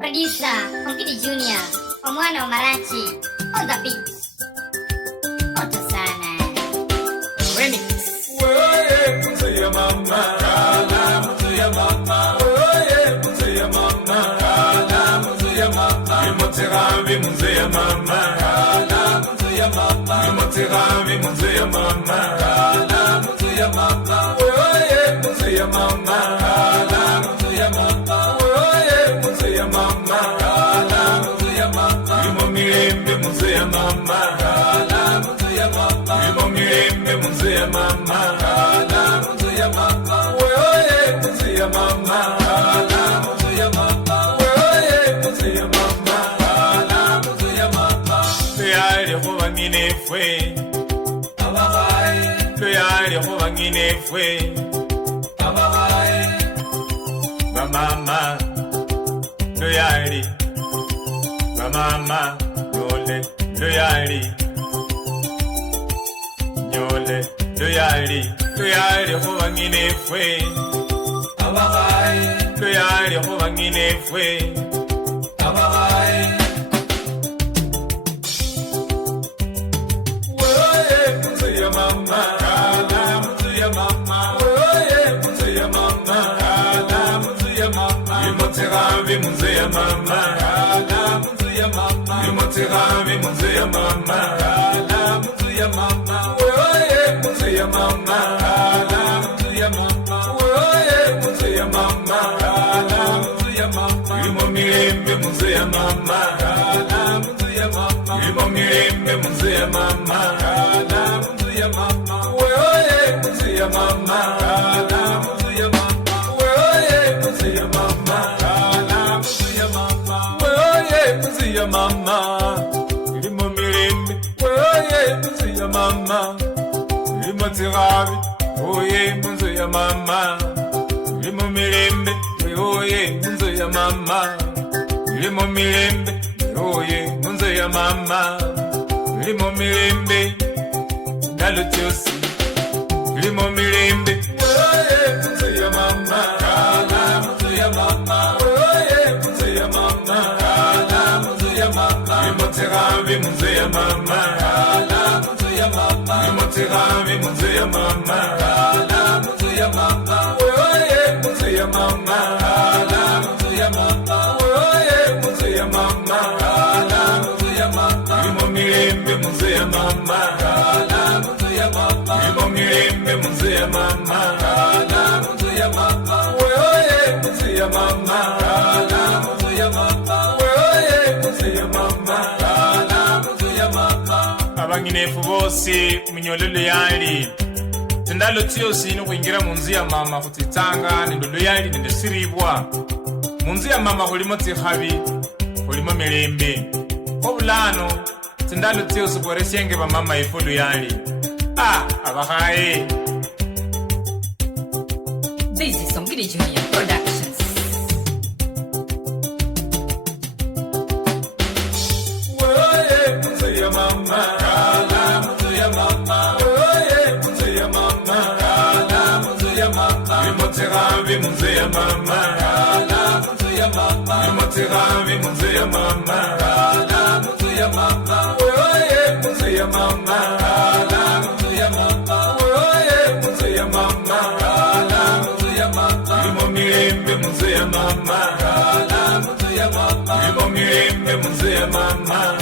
Producer Ongidi Junior, Omwana wa Marachi, on the beat. Oto sana. Remix. Wewe mzee mama, ala mzee mama. Wewe mzee mama, ala mzee mama. Nimoteravi mzee mama, ala mzee mama. Nimoteravi mzee mama, ala mzee mama. Wewe mzee mama, ala mzee mama. Wewe mzee mama, ala mzee mama. Nimomilembe mzee mama, ala mzee mama. Nimomilembe mzee mama, ala mzee mama. Wewe mzee mama, ala mzee mama. Wewe mzee mama, ala mzee mama. Tuyali kuba ngine fwe, ababaye. Tuyali kuba ngine fwe, ababaye. Mama, tuyali. Mama, nyole, tuyali. Nyole, tuyali. Tuyali kuba ngine fwe, ababaye. Tuyali kuba ngine fwe, ababaye. Wewe mzee mama, ala mzee mama. Wewe mzee mama, ala mzee mama. Nimoteravi mzee mama, ala mzee mama. Nimoteravi mzee mama, ala mzee mama. Wewe mzee mama, ala mzee mama. Wewe mzee mama, ala mzee mama. Nimomilembe mzee mama, ala mzee mama. Nimomilembe mzee mama, ala mzee mama. Wewe mzee mama, ala mzee mama. Wewe mzee mama, ala mzee mama. Wewe mzee mama. Nimomilembe wewe mzee mama. Nimoteravi oye mzee mama. Nimomilembe oye mzee mama. Nimomilembe oye mzee mama. Nimomilembe nalotyosi. Nimomilembe oye mzee mama, ala mzee mama. Oye mzee mama, ala mzee mama. Nimoteravi mzee mama, ala mzee mama. Nimoteravi mzee mama, ala mzee mama. Oye mzee mama, ala mzee mama. Oye mzee mama, ala mzee mama. Nimomilembe mzee mama, ala mzee mama. Nimomilembe mzee mama, ala mzee mama. Oye mzee mama, ala mzee mama. Oye mzee mama, ala mzee mama. Abanginefu bose munyolelo yali tendalo tiyosi no kuingira munzi ya mama kutitanga ndolo yali nende siribwa munzi ya mama kulimo tihabi kulimo milembe obulano tendalo tiyosi kweresyenge ba mama ifulu yali abahaye. This is Ongidi Junior Productions. Wewe mzee mama, ala mzee mama. Wewe mzee mama, ala mzee mama. Nimoteravi mzee mama, ala mzee mama. Nimoteravi mzee mama, ala mzee mama. Wewe mzee mama, ala mzee mama. Wewe mzee mama, ala mzee mama. Nimomilembe mzee mama, ala mzee mama. Nimomilembe mzee mama.